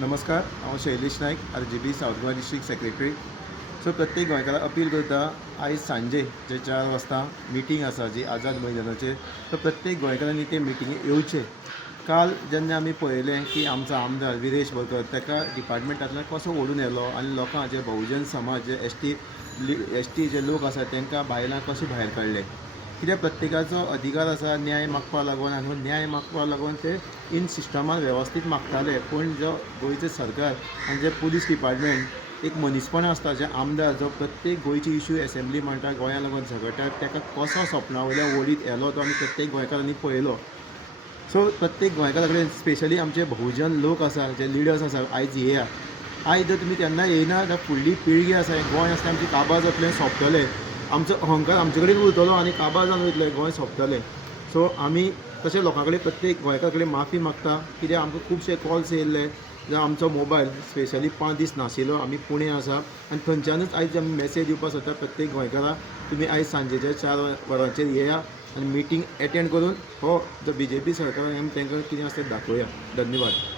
नमस्कार, हांव शैलेश नायक, RGB south Goa district secretary. सो प्रत्येक गोंयकाराक अपील करता, आयज सांजे जे 4 वाजता मिटींग आसा जी आझाद मैदानाचेर, सो प्रत्येक गोंयकारांनी ते मिटिंगेक येवचें. काल जेन्ना आमी पळयलें की आमचो आमदार विरेश भरकर ताका डिपार्टमेंटांतल्यान कसो ओडून येयलो आनी लोकां जे बहुजन समाज जे एस टी जे लोक आसा तांकां बायलां कशें भायर काडले. कित्याक प्रत्येकाचो अधिकार आसा न्याय मागपा लागून आनी हो न्याय मागपा लागून ते इन सिस्टमान वेवस्थीत मागताले. पूण जो गोंयचें सरकार आनी जे पुलीस डिपार्टमेंट एक मनीसपण आसता, जे आमदार जो प्रत्येक गोंयची इश्यू एसेंब्ली मांडटा, गोंया लागून झगडटा, ताका कसो सपना वयल्या वळीत येलो तो आमी प्रत्येक गोंयकारांनी पळयलो. सो प्रत्येक गोंयकारा कडेन स्पेशली आमचे बहुजन लोक आसा, जे लिडर्स आसा, आयज येया. आयज जर तुमी तेन्ना येयना जाल्यार फुडली पिळगी आसा, हें गोंय आसा आमची काबार जातलें, सोंपतलें. आमचो अहंकार आमचे कडेन उरतलो आनी काबार जावन वयतलें, गोंय सोंपतलें. सो आमी तशें लोकां कडेन प्रत्येक गोंयकार कडेन माफी मागता. कित्याक आमकां खुबशे कॉल्स येयल्ले, जावं आमचो मोबायल स्पेशली 5 दीस नाशिल्लो, आमी पुणे आसा आनी थंयच्यानूच आयज आमी मेसेज दिवपाक सोदता प्रत्येक गोंयकाराक, तुमी आयज सांजेच्या 4 वरांचेर येया आनी मिटींग एटेंड करून हो जो BJP सरकार तांकां कितें आसा तें दाखोवया. धन्यवाद.